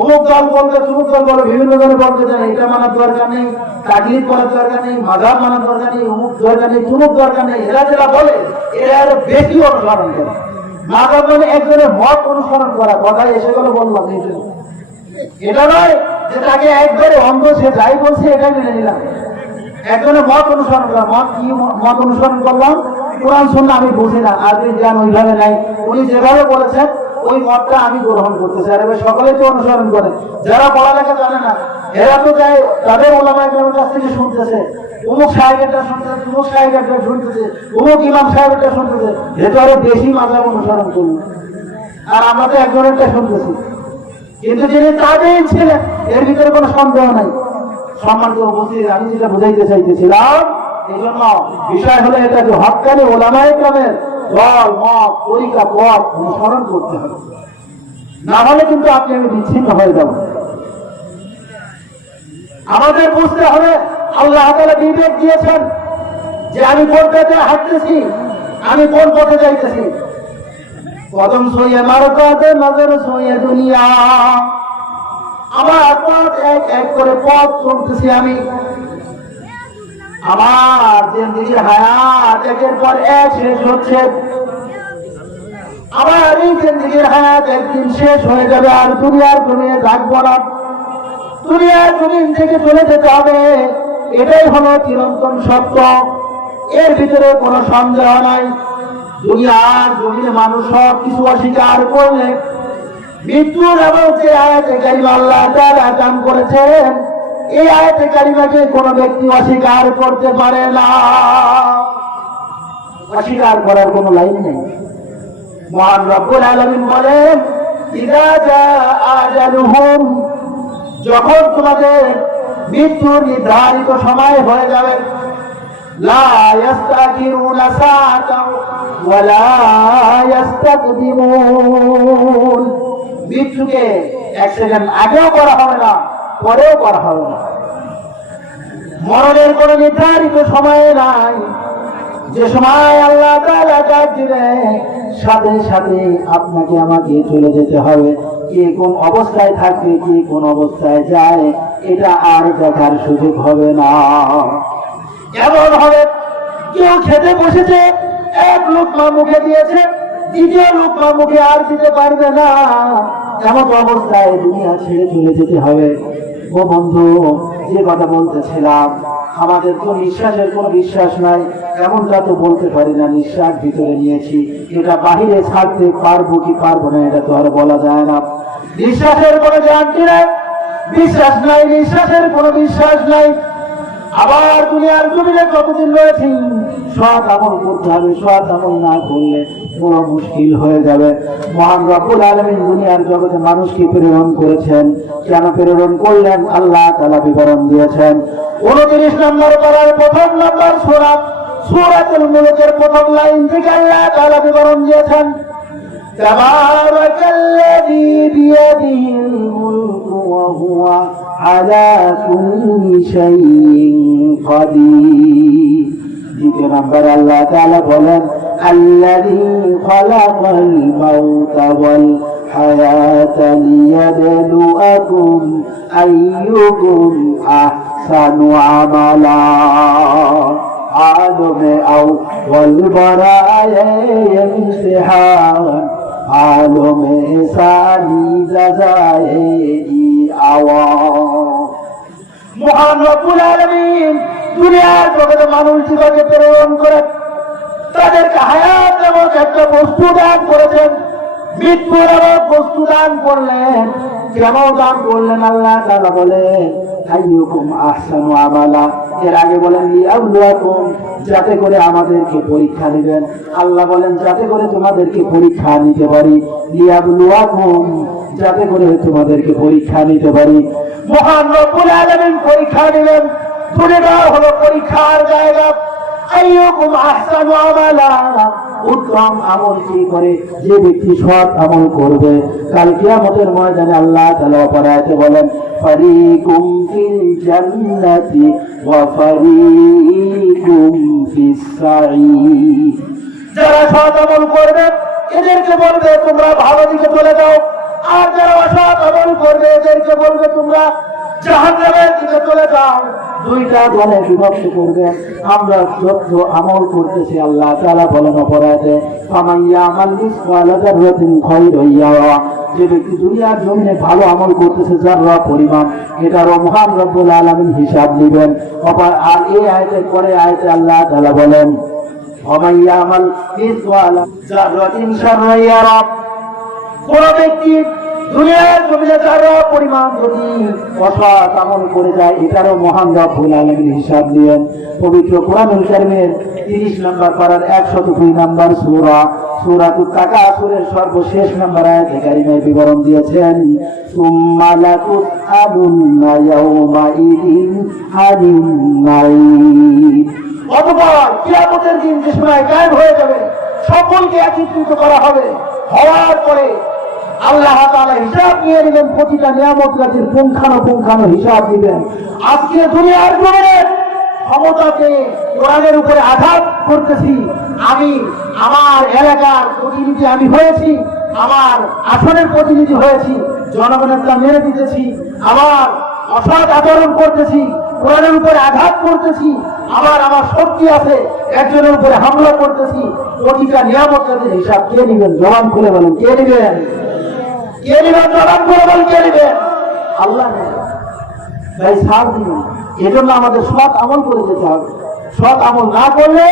অমুক দল বলবে, তুমুক দল বলবে, বিভিন্ন জনে বলতে জানে এটা মানার দরকার নেই, তাকলিদ করার দরকার নেই, মাযহাব মানার দরকার নেই, অমুক দরকার নেই, তুমুক দরকার নেই। এরা যেটা বলে এরা আরো বেশি অনুসরণ করে। মাযহাব মানে একজনের মত অনুসরণ করা, কথায় এসে গেল বললাম এই জন্য। এটা নয় যে তাকে একবারে অন্ধ, সে যাই বলছে এটাই মেনে নিলাম। একজনের মত অনুসরণ করা, মত কি মত অনুসরণ করলাম? কোরআন সুন্নাহ আমি বুঝি না, আজকে জ্ঞান ওইভাবে নাই, উনি যেভাবে বলেছেন ওই মতটা আমি গ্রহণ করতেছি। আর এবার সকলেই তো অনুসরণ করে, যারা পড়ালেখা জানে না এরা তো যায় তাদের ওলামায়ে কেরামের কাছ থেকে শুনতেছে, অমুক সাহেবেরটা শুনতেছে, অমুক সাহেবেরটা শুনতেছে, অমুক ইমাম সাহেবেরটা শুনতেছে, যেহেতু আরো বেশি মাযহাব অনুসরণ করুন। আর আমরা তো একজনেরটা শুনতেছি, কিন্তু যিনি তাবেঈন ছিলেন এর ভিতরে কোনো সন্দেহ নাই। সম্মানিত উপস্থিতি, আমি যেটা বুঝাইতে চাইতেছিলাম, এই জন্য বিষয় হলো এটা যে হক্কানি ওলামায়ে কেরামের দল, মত, তরিকা, পথ অনুসরণ করতে হবে, না হলে কিন্তু আপনি আমি বিচ্ছিন্ন হয়ে যাব। আমাদের বুঝতে হবে আল্লাহ তাআলা বিবেক দিয়েছেন যে আমি কোন পথে হাঁটতেছি, আমি কোন পথে যাইতেছি। কদম সইয়ে মারকাতে নজর সইয়ে দুনিয়া, আমার পথ এক এক করে পথ চলতেছি আমি। আমার জিন্দেগির হায়াত একের পর এক শেষ হচ্ছে, আমার এই জিন্দেগির হায়াত একদিন শেষ হয়ে যাবে, আর দুনিয়ার জমিনে থাকবো না, দুনিয়ার জমিন থেকে চলে যেতে হবে। এটাই হলো চিরন্তন সত্য, এর ভিতরে কোনো সন্দেহ নাই। দুনিয়ার জমিনে মানুষ সব কিছু অস্বীকার করলে মৃত্যুর এবং যে আয়াতে কারিমা আল্লাহ তাআলা দান করেছেন, এই আয়াতে কারিমাকে কোনো ব্যক্তি অস্বীকার করতে পারে না। অস্বীকার করার কোনো লাইন নেই। মহান রব্বুল আলামিন বলেন, ইযা জাআ আজালুহুম, যখন তোমাদের মৃত্যুর নির্ধারিত সময় হয়ে যাবে, লা ইস্তাখিরুনা সাআতাও ওয়া লা ইস্তাকদিমুন। মৃত্যুকে এক সেকেন্ড আগেও করা হবে না, পরেও করা হবে না। মরণের কোন নির্ধারিত সময় নাই, যে সময় আল্লাহ তাআলা ডাক দিবে সাথে সাথে আপনাকে আমাকে চলে যেতে হবে। কে কোন অবস্থায় থাকবে, কে কোন অবস্থায় যায়, এটা আর দেখার সুযোগ হবে না। কেমন হবে, কেউ খেতে বসেছে, এক লোকমা মুখে দিয়েছে, দ্বিতীয় লোকমা মুখে আর দিতে পারবে না, এমন অবস্থায় দুনিয়া ছেড়ে চলে যেতে হবে। ও বন্ধু, যে কথা বলতেছিলাম, আমাদের তো নিঃশ্বাসের কোনো বিশ্বাস নাই, এমনটা তো বলতে পারি না নিঃশ্বাস ভিতরে নিয়েছি, এটা বাহিরে ছাড়তে পারবো কি পারবো না এটা তো আর বলা যায় না। নিঃশ্বাসের কোনো গ্যারান্টি নাই, বিশ্বাস নাই, নিঃশ্বাসের কোনো বিশ্বাস নাই। আবার দুনিয়ার জমিনে কতদিন রয়েছি, সৎ আমল করতে হবে, সৎ আমল না করলে বড় মুশকিল হয়ে যাবে। মহান রব্বুল আলামিন দুনিয়ার জগতে মানুষকে প্রেরণ করেছেন, কেন প্রেরণ করলেন আল্লাহ তাআলা বিবরণ দিয়েছেন। 29 নম্বর পারার প্রথম নম্বর সূরা সূরাতুল মুলকের প্রথম লাইন থেকে আল্লাহ তাআলা বিবরণ দিয়েছেন, তাবারাকাল্লাযী বিয়াদিহিল মুলকু ওয়া হুয়া আলা কুল্লি শাইইন কাদির। দ্বিতীয় নম্বর আল্লাহ তাআলা বলেন, আল্লাযী খালাকাল মাউতা ওয়াল হায়াতা লিয়াবলুয়াকুম আইয়ুকুম আহসানু আমালা। আদমে আউয়াল বারায়ে ইমতিহান, আলমে সানি জাযায়ে আওয়াম। মহান রব্বুল আলামিন দুনিয়ার জগতে মানুষ জীবনকে প্রেরণ করে তাদেরকে হায়াত নামক একটা বস্তু দান করেছেন, মৃত্যু নামক বস্তু দান করলেন। কেন দান করলেন আল্লাহ তাআলা বলেন, আইয়ুকুম আহসানু আমালা। এর আগে বলেন লিয়াবলুয়াকুম, যাতে করে আমাদেরকে পরীক্ষা নেবেন। আল্লাহ বলেন যাতে করে তোমাদেরকে পরীক্ষা নিতে পারি, লিয়াবলুয়াকুম, যাতে করে তোমাদেরকে পরীক্ষা নিতে পারি। মহান রব্বুল আলামিন পরীক্ষা নেবেন, দুনিয়া হলো পরীক্ষার জায়গা। আইয়ুকুম আহসানু আমালা, উত্তম আমল কি করে, যে ব্যক্তি সৎ আমল করবে, কাল কিয়ামতের ময়দানে আল্লাহ তাআলা পরাতে বলেন, ফারিকুম ফিল জান্নাতি ওয়া ফারিকুম ফিস সাঈর। যারা সৎ আমল করবে এদেরকে বলবে তোমরা ভালো দিকে চলে যাও, আর যারা অসৎ আমল করবে এদেরকে বলবে তোমরা জাহান্নামের দিকে চলে যাও। দুইটা দলে বিভক্ত করবে। আমরা যত আমল করতেছি আল্লাহ তাআলা বলেন অপরাধে, ফামাইয়া আমাল মিসকালা যাররাতিন খায়রান ইয়ারা। যে ব্যক্তি দুনিয়ার জমিনে ভালো আমল করতেছে যাররা পরিমাণ, এটারও মহান রব্বুল আলামিন হিসাব নেবেন। আর এই আয়াতের পরে আয়াতে আল্লাহ তাআলা বলেন, ফামাইয়া আমাল মিসকালা যাররাতিন শাররান ইয়ারা। কোন ব্যক্তি দুনিয়ার জমিনে যারা পরিমাণ যদি অসৎ আমল করে যায়, এটারও মহান রব্বুল আলামিন হিসাব দিবেন। পবিত্র কোরআনুল কারীমের 30 নম্বর পারার 102 নম্বর সূরা সূরাতুত তাকাসুরের সর্বশেষ নম্বর আয়াতে কারীমে বিবরণ দিয়েছেন, সুম্মা লাতুসআলুন্না ইয়াওমাইদিন আনিন নাঈম। অতঃপর কিয়ামতের দিন যে সময় গায়েব হয়ে যাবে, সকলকে একত্রিত করা হবে, হওয়ার পরে আল্লাহ তাআলা হিসাব নিয়ে নেবেন, প্রতিটা নিয়ামত রাজির পুঙ্খানুপুঙ্খানু হিসাব দিবেন। আজকে দুনিয়ার জমিনে ক্ষমতাকে কোরআনের উপরে আঘাত করতেছি, আমি আমার এলাকার প্রতিনিধি আমি হয়েছি, আমার আসনের প্রতিনিধি হয়েছি, জনগণের তা মেনে দিতেছি, আমার অসৎ আচরণ করতেছি, কোরআনের উপরে আঘাত করতেছি, আমার শক্তি আছে, একজনের উপরে হামলা করতেছি, প্রতিটা নিয়ামত রাজির হিসাব কে নেবেন? জবান খুলে বলেন কে নেবেন? কে নেবেন? জবান খুলে বলেন কে নেবেন? আল্লাহ নেবেন। তাই ছাড় দিবেন। এজন্য আমাদের সৎ আমল করে যেতে হবে। সৎ আমল না করলে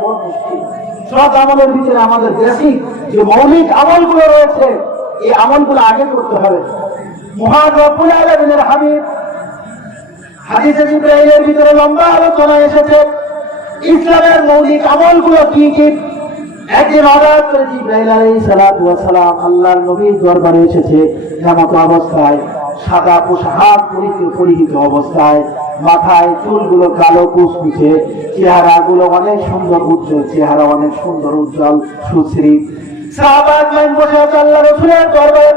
বড় মুশকিল। সৎ আমলের ভিতরে আমাদের বেসিক যে মৌলিক আমলগুলো রয়েছে, এই আমলগুলো আগে করতে হবে। মহান রব্বুল আলামিনের হাবিব হাদিসে জিবরাইলের ভিতরে লম্বা আলোচনা এসেছে ইসলামের মৌলিক আমলগুলো কি কি। একদিন হঠাৎ করে জিবরাইল আলাইহিস সালাতু ওয়াস সালাম আল্লাহর নবীর দরবারে এসেছে এমত অবস্থায়, সাদা পোশাক পরিহিত অবস্থায়, মাথায় চুলগুলো কালো কুচকুচে, চেহারাগুলো অনেক সুন্দর উজ্জ্বল, চেহারা অনেক সুন্দর উজ্জ্বল সুশ্রী। সাহাবায়ে কেরাম বসে আছে আল্লাহ রাসূলের দরবারে।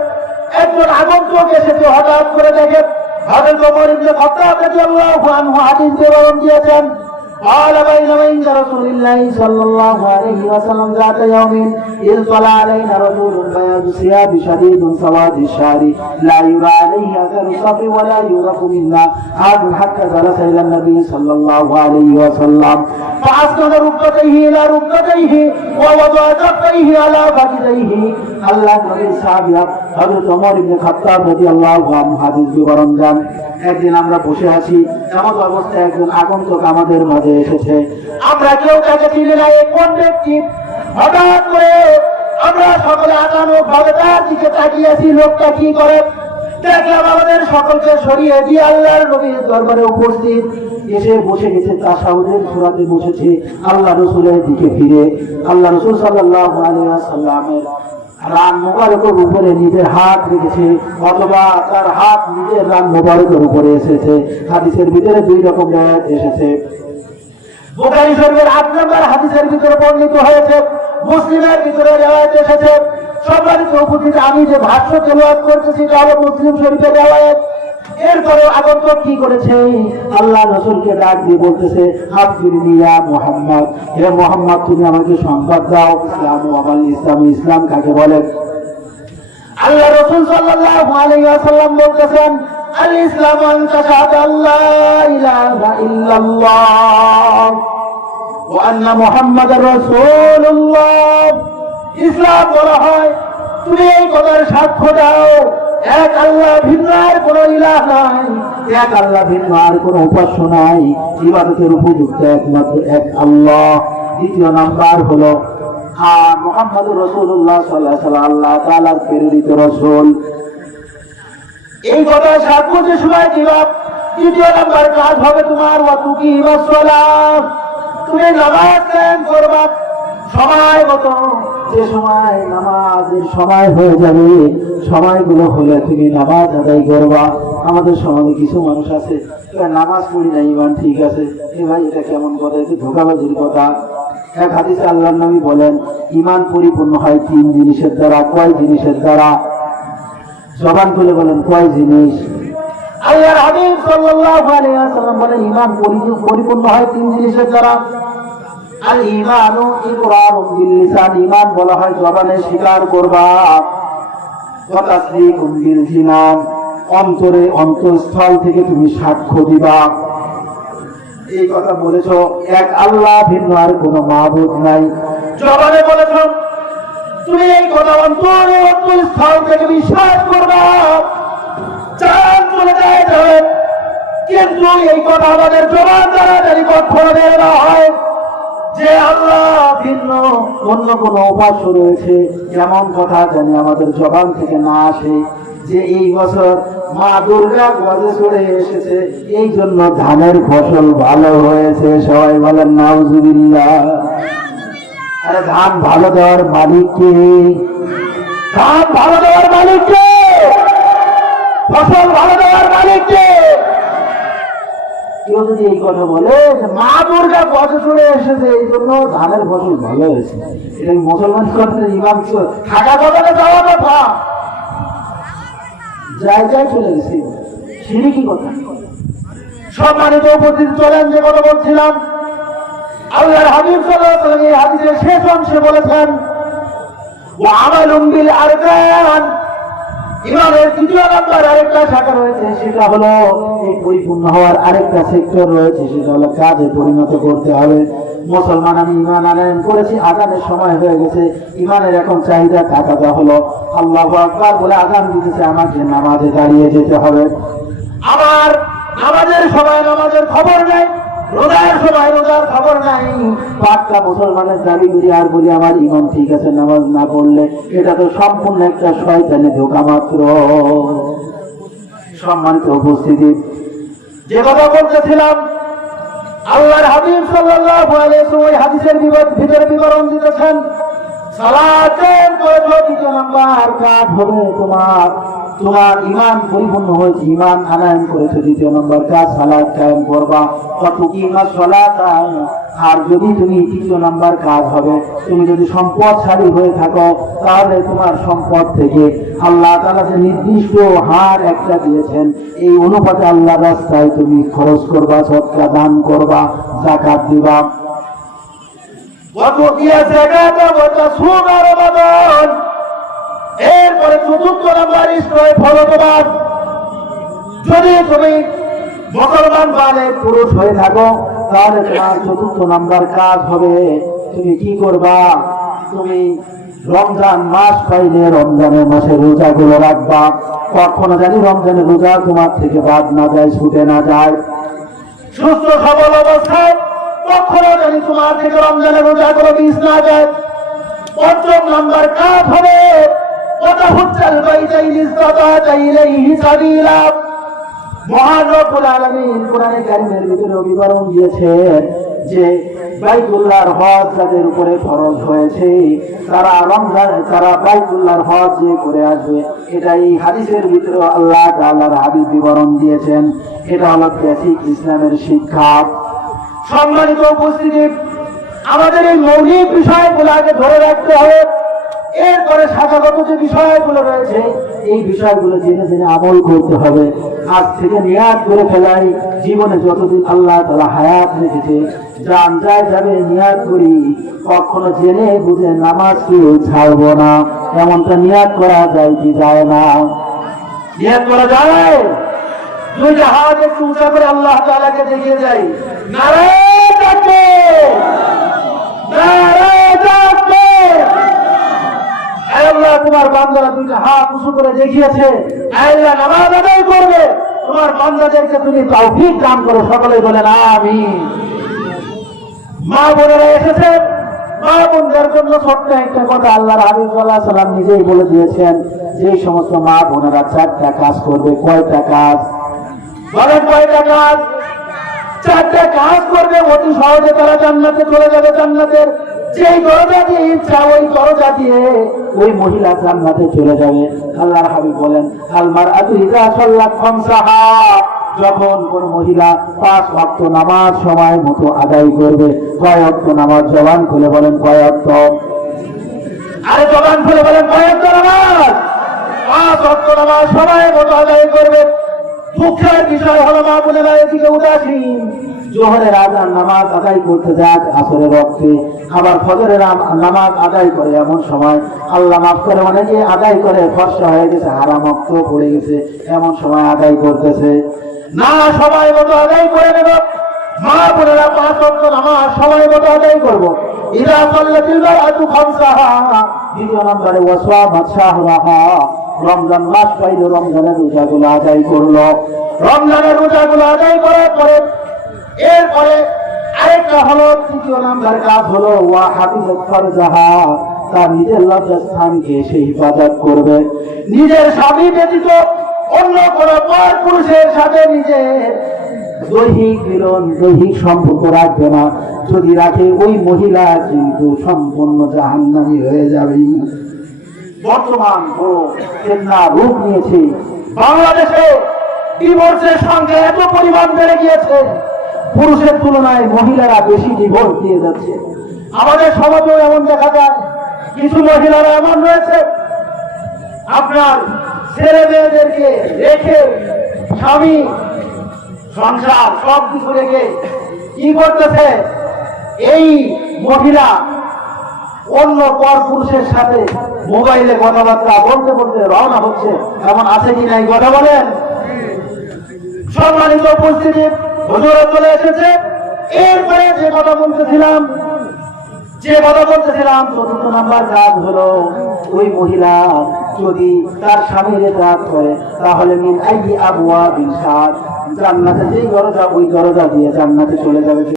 একজন আগন্তুক এসেছে, হঠাৎ করে দেখে হযরত ওমর ইবনে খাত্তাব রাদিয়াল্লাহু আনহু হাদিস বিবরণ দিয়েছেন। قال بينما عند رسول الله صلى الله عليه وسلم ذات يوم إذ طلع علينا رجل بياض ثياب شديد سواد الشعر لا يرى عليه أثر الصفر ولا يعرف منا أحد حتى جلس إلى النبي صلى الله عليه وسلم فأسند ركبتيه إلى ركبتيه ووضع كفيه على فخذيه। আল্লাহ নবীর সাহাবী হযরত ওমর ইবনে খাত্তাব রাদিয়াল্লাহু আনহু হাদিস বিবরণ দেন। একদিন আমরা বসে আছি, এমন অবস্থায় একজন আগন্তুক আমাদের মাঝে এসেছে। আমরা কেউ তাকে চিনি না, এই কোন ব্যক্তি? হঠাৎ করে আমরা সকলে আচানক ভাবে তার দিকে তাকিয়েছি, লোকটা কি করে। দেখলাম আমাদের সকলকে সরিয়ে দিয়ে আল্লাহর নবীর দরবারে উপস্থিত এসে বসে গেছে, তাশাহুদের সূরাতে বসেছে আল্লাহ রাসূলের দিকে ফিরে। আল্লাহ রাসূল সাল্লাল্লাহু আলাইহি ওয়াসাল্লামের রান মোবারকের উপরে নিজের হাত রেখেছে, অথবা তার হাত নিজের রান মোবারকের উপরে এসেছে। হাদিসের ভিতরে দুই রকম রিওয়ায়াত এসেছে। বুখারী শরীফের 8 নম্বর হাদিসের ভিতরে বর্ণিত হয়েছে, মুসলিমের ভিতরে রিওয়ায়াত এসেছে। সম্মানিত উপস্থিতি, আমি যে ভাষ্য তেলাওয়াত করতেছি তা হলো মুসলিম শরীফের রিওয়ায়াত। এরপরে আগন্তুক কি করেছে? আল্লাহ রাসূলকে ডাক দিয়ে বলতেছে, আখবিরনি ইয়া মুহাম্মদ, হে মুহাম্মদ তুমি আমাকে সংবাদ দাও, ইসলাম ও আমাল ইসলাম, ইসলাম কাকে বলে? আল্লাহ রাসূল সাল্লাল্লাহু আলাইহি ওয়াসাল্লাম বলতেছেন, আল ইসলামু আন তাশহাদা আল্লা ইলাহা ইল্লাল্লাহ ওয়া আন্না মুহাম্মাদার রাসূলুল্লাহ। ইসলাম বলা হয় তুমি এই কথার সাক্ষ্য দাও এক আল্লাহ ভিন্ন আর কোন ইলাহ নাই, এক আল্লাহ ভিন্ন আর কোন উপাস্য নাই, ইবাদতের উপযুক্ত একমাত্র এক আল্লাহ। দ্বিতীয় নাম্বার হলো মুহাম্মদুর রাসূলুল্লাহ সাল্লাল্লাহু আলাইহি ওয়াসাল্লাম আল্লাহ তাআলার প্রেরিত রাসূল। এই কথা সাক্ষ্য যে সময় দিবা। তৃতীয় নাম্বার কাজ হবে তোমার ওয়াতুকিমাস সালাত, তুমি নামাজ কায়েম করবা সময় মতো। যে সময় নামাজের সময় হয়ে যাবে, সময়গুলো হলে তুমি নামাজ আদায় করবা। আমাদের সমাজে কিছু মানুষ আছে নামাজ পড়ি না, ইমান ঠিক আছে। এ ভাই এটা কেমন কথা? এটা ধোঁকাবাজির কথা। এক হাদিসে আল্লাহর নবী বলেন, ইমান পরিপূর্ণ হয় 3 জিনিসের দ্বারা। কয় জিনিসের দ্বারা? জবান খুলে বলেন কয় জিনিস? আল্লাহর হাবিব সাল্লাল্লাহু আলাইহি ওয়াসাল্লাম বলেন, ইমান পরিপূর্ণ হয় 3 জিনিসের দ্বারা। আল ঈমানু ইকরারুন বিল লিসান, ঈমান বলা হয় জবানে স্বীকার করবা। ওয়া তাসদীকুন বিল জিনান, অন্তরে অন্তঃস্থল থেকে তুমি সাক্ষ্য দিবা। এই কথা বলেছো এক আল্লাহ ভিন্ন আর কোনো মাবুদ নাই, জবানে বলেছো। তুমি এই কথা অন্তরে অন্তঃস্থল থেকে বিশ্বাস করবা। চাঁদ চলে যায় কিন্তু এই কথা আমাদের জবান দ্বারা যদি কখনো বের না হয় যে আল্লাহ ভিন্ন অন্য কোন উপাস্য রয়েছে, এমন কথা জানি আমাদের জবান থেকে না আসে। যে এই বছর মা দুর্গা গজে চড়ে এসেছে, এই জন্য ধানের ফসল ভালো হয়েছে। সবাই বলেন নাউজুবিল্লাহ। আরে ধান ভালো দেওয়ার মালিক কে? ধান ভালো দেওয়ার মালিক কে? ফসল ভালো দেওয়ার মালিক কে? কেউ যদি এই কথা বলে মা দুর্গা গজে চড়ে এসেছে এই জন্য ধানের ফসল ভালো হয়েছে, এটা মুসলমান করতে ইমাম থাকা কথা যাওয়া কথা জায়গায় চলে গেছে, শিরকি কথা। সম্মানিত উপস্থিতি, চলেন যে কথা বলছিলাম, আল্লাহর হাবিব সাল্লাল্লাহু আলাইহি ওয়াসাল্লাম এই হাদিসের শেষ অংশে বলেছেন, ওয়া আমালুন বিল আরকান, ইমানের তৃতীয় নাম্বার আরেকটা শাখা রয়েছে, সেটা হলো এই পরিপূর্ণ হওয়ার আরেকটা সেক্টর রয়েছে, সেটা হলো কাজে পরিণত করতে হবে। মুসলমান আমি ইমান আনয়ন করেছি, আজানের সময় হয়ে গেছে, ইমানের এখন চাহিদা থাকাটা হলো আল্লাহু আকবার বলে আজান দিতেছে, আমাকে নামাজে দাঁড়িয়ে যেতে হবে। আমার নামাজের সময় নামাজের খবর নেই, রোজার সময় রোজার খবর নাই। পাক্কা মুসলমানের দাবি করি আর বলি আমার ইমান ঠিক আছে, নামাজ না পড়লে এটা তো সম্পূর্ণ একটা শয়তানি ধোঁকা মাত্র। সম্মানিত উপস্থিতি, যে কথা বলতেছিলাম, আল্লাহর হাবিব সাল্লাল্লাহু আলাইহি ওয়াসাল্লাম হাদিসের ভিতরে বিবরণ দিতেছেন, সালাত কায়েম করেছো, দ্বিতীয় নাম্বার কাজ হবে তোমার ঈমান পরিপূর্ণ হয়েছে, ঈমান আনয়ন করেছো, দ্বিতীয় নাম্বার কাজ সালাত কায়েম করবা। ফাতুকিমাস সালাতা, আর যদি তুমি তৃতীয় নাম্বার কাজ হবে, তুমি যদি সম্পদশালী হয়ে থাকো, তাহলে তোমার সম্পদ থেকে আল্লাহ তাআলা যে নির্দিষ্ট হার একটা দিয়েছেন, এই অনুপাতে আল্লাহর রাস্তায় তুমি খরচ করবা, সদকা দান করবা, যাকাত দিবা। এরপরে চতুর্থ নাম্বার বিষয় ফলপ্রদ। যদি তুমি মুসলমান বালেক পুরুষ হয়ে থাকো, তাহলে তোমার চতুর্থ নাম্বার কাজ হবে, তুমি কি করবা, তুমি রমজান মাস পাইলে রমজানের মাসে রোজাগুলো রাখবা। কখনো জানি রমজানের রোজা তোমার থেকে বাদ না যায়, ছুটে না যায়। সুস্থ সবল অবস্থায় কখনো জানি তোমার থেকে রমজানের রোজাগুলো মিস না যায়। পঞ্চম নাম্বার কাজ হবে মহান রব্বুল আলামিন কোরআনে কারীমের ভিতরে বিবরণ দিয়েছেন যে বাইতুল্লাহর হজ যাদের উপরে ফরজ হয়েছে, তারা বাইতুল্লাহর হজ যে করে আসবে। এটাই হাদিসের ভিতরে আল্লাহ তাআলার হাবিব বিবরণ দিয়েছেন। এটা হলো বেসিক ইসলামের শিক্ষা। সম্মানিত উপস্থিতি, আমাদের এই মৌলিক বিষয়গুলো আগে ধরে রাখতে হবে। এরপরে শাখাগত যে বিষয়গুলো রয়েছে, এই বিষয়গুলো জেনে জেনে আমল করতে হবে। আজ থেকে নিয়াত করে ফেলাই, জীবনে যতদিন আল্লাহ তাআলা হায়াত রেখেছে, জান যায় যাবে নিয়াত করি, কখনো জেনে বুঝে নামাজকে ছাড়বো না, এমনটা নিয়াত করা যায় কি যায় না? নিয়াত করা যায়। দুইটা হাত একটু উঁচা করে আল্লাহ তাআলাকে দেখিয়ে যাই, নারায়ে তাকবীর, নারায়ে তাকবীর। আল্লাহ তোমার বান্দারা দুইটা হাত উঁচু করে দেখিয়েছে, আল্লাহ নামাজ আদায় করবে, তোমার বান্দাদেরকে তুমি তৌফিক দান করো। সকলে বলেন আমিন। মা বোনেরা এসেছে, মা বোনদের জন্য ছোট্ট একটা কথা আল্লাহর হাবিব সাল্লাল্লাহু আলাইহি ওয়াসাল্লাম নিজেই বলে দিয়েছেন, যে সমস্ত মা বোনেরা চারটা কাজ করবে। কয়টা কাজ বলেন? কয়টা কাজ? চারটা কাজ করবে, অতি সহজে তারা জান্নাতে চলে যাবে। জান্নাতের যেই দরজা দিয়ে ইচ্ছা, ওই দরজা দিয়ে ওই মহিলা জান্নাতে চলে যাবে। আল্লাহর হাবিব বলেন, আল মারআতু ইযা সাল্লাত খামসাহা, যখন কোন মহিলা 5 ওয়াক্ত নামাজ সময় মতো আদায় করবে। কয় ওয়াক্ত নামাজ? জবান খুলে বলেন কয় ওয়াক্ত? আরে জবান খুলে বলেন কয় ওয়াক্ত নামাজ? 5 ওয়াক্ত নামাজ সময় মতো আদায় করবে। দুঃখের বিষয় হলো মা বোনেরা এদিকে উদাসীন। জোহরের আজান নামাজ আদায় করতে যায় আসরের রক্তে, আবার ফজরের নামাজ আদায় করে এমন সময় আল্লাহ মাফ করে, অনেকে আদায় করে ফর্সা হয়ে গেছে, হারাম রক্ত পড়ে গেছে, এমন সময় আদায় করতেছে না। সময় মতো আদায় করে নেব মা বোনেরা। 5 ওয়াক্ত নামাজ সময় মতো আদায় করবো। ইযা সাল্লাতিল মারআতু খামসাহা, দ্বিতীয় নম্বরে ওয়াসামাত শাহরাহা, রমজান মাস পাইল, রমজানের রোজাগুলো আদায় করলো। রমজানের রোজাগুলো আদায় করার পরে এরপরে আরেকটা হলো, তৃতীয় নাম্বার কাজ হলো ওয়া হাফিজাত ফারজাহা, তার নিজের লজ্জাস্থানকে সে হিফাজত করবে। নিজের স্বামী ব্যতীত অন্য কোন পর পুরুষের সাথে নিজের দৈহিক মিলন, দৈহিক সম্পর্ক রাখবে না। যদি রাখে, ওই মহিলা কিন্তু সম্পূর্ণ জাহান্নামী হয়ে যাবে। বর্তমান রূপ নিয়েছে বাংলাদেশে। ডিভোর্সের সংখ্যা এত পরিমাণ বেড়ে গিয়েছে, পুরুষের তুলনায় মহিলারা বেশি ডিভোর্স দিয়ে যাচ্ছে। আমাদের সমাজেও এমন দেখা যায়, কিছু মহিলারা এমন রয়েছে, আপনার ছেলে মেয়েদেরকে রেখে, স্বামী সংসার সব কিছু রেখে কি করতেছে, এই মহিলা অন্য পর পুরুষের সাথে মোবাইলে কথাবার্তা বলতে বলতে রওনা হচ্ছে। এমন আছে কি নাই? কথা বলেন। সম্মানিত উপস্থিতি, হুজুরা চলে এসেছে। এরপরে যে কথা বলতেছিলাম, চতুর্থ নাম্বার কাজ হলো, ওই মহিলা যদি তার স্বামীর ইতাআত করে, তাহলে মিন আইয়ি আবওয়াবিল শাদ, জান্নাতে যেই দরজা, ওই দরজা দিয়ে জান্নাতে চলে যাবে।